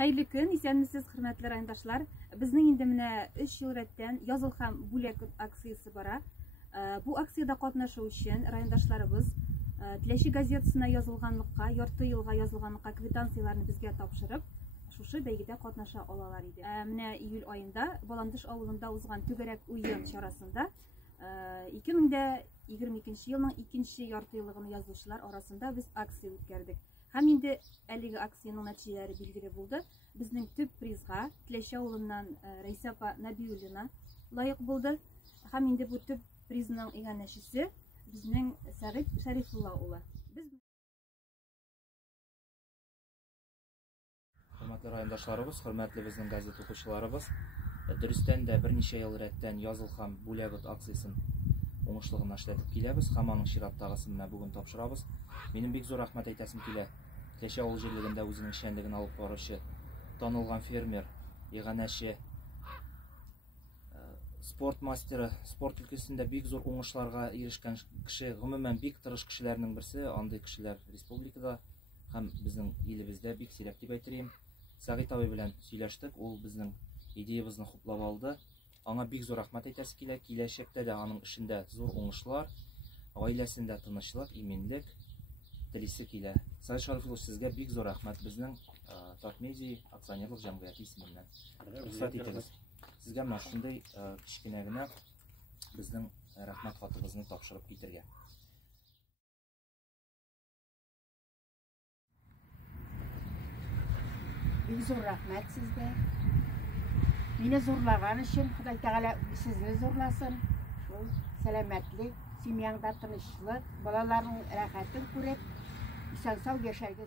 Hayırlı gün, исәнмесез, хөрмәтле райондашлар. Безнең инде менә 3 ел рәттән языл һәм бүләк акциясе бара. Бу акциядә катнашу өчен райондашларыбыз Теләче газетасына язылганлыкка, ярты елга язылганлыкка квитанцияларны безгә тапшырып, шушы бәйгедә катнаша алалар иде. Менә июль аенда Баландыш авылында узган түгәрәк уен чарасында 2022 елның 2нче ярты еллыгын язучылар арасында без акция үткәрдек. Һәм инде әлеге акциянең нәтиҗәләре билгеле булды. Безнең төп призга Теләче авылыннан Рәйсә апа Нәбиуллина лаек булды. Һәм инде бу төп призның иганәчесе безнең Сәгыйть Шәрифулла улы. Хөрмәтле райондашларыбыз, хөрмәтле безнең газет укучыларыбыз, дөрестән дә берничә ел рәттән языл һәм бүләк акциясын уңышлыгына эшләтеп киләбез һәм аның чираттагысын менә бүген тапшырабыз. Минем бик зур рәхмәт әйтәсем килә. Теләче авыл җирлегендә үзенең эшчәнлеген алып баручы танылган фермер, иганәче, спорт мастеры, спорт өлкәсендә бик зур уңышларга ирешкән кеше, гомумән бик тырыш кешеләрнең берсе, андый кешеләр республикада һәм безнең илебездә бик сирәк дип әйтергә. Сәгыйть абый белән сөйләштек, ул безнең идеябызны хуплап алды. Аңа бик зур рәхмәт әйтәсе килә. Киләчәктә дә аның эшендә зур уңышлар, гаиләсендә тынычлык, иминлек телисе килә. Сәгыйть Шәрифулла, сезгә бик зур рәхмәт безнең Татмедиа акционерлык җәмгыяте исеменнән. Рөхсәт итегез. Сезгә менә шундый кичкенә генә безнең рәхмәт хатыбызны тапшырып китергә. Бик зур рәхмәт сезгә. Мине зурлаган өчен Ходай Тәгалә сезне зурласын. Шул сәламәтлек, семьяңда тынычлык, балаларның рәхәтен күреп, исән-сау яшәргә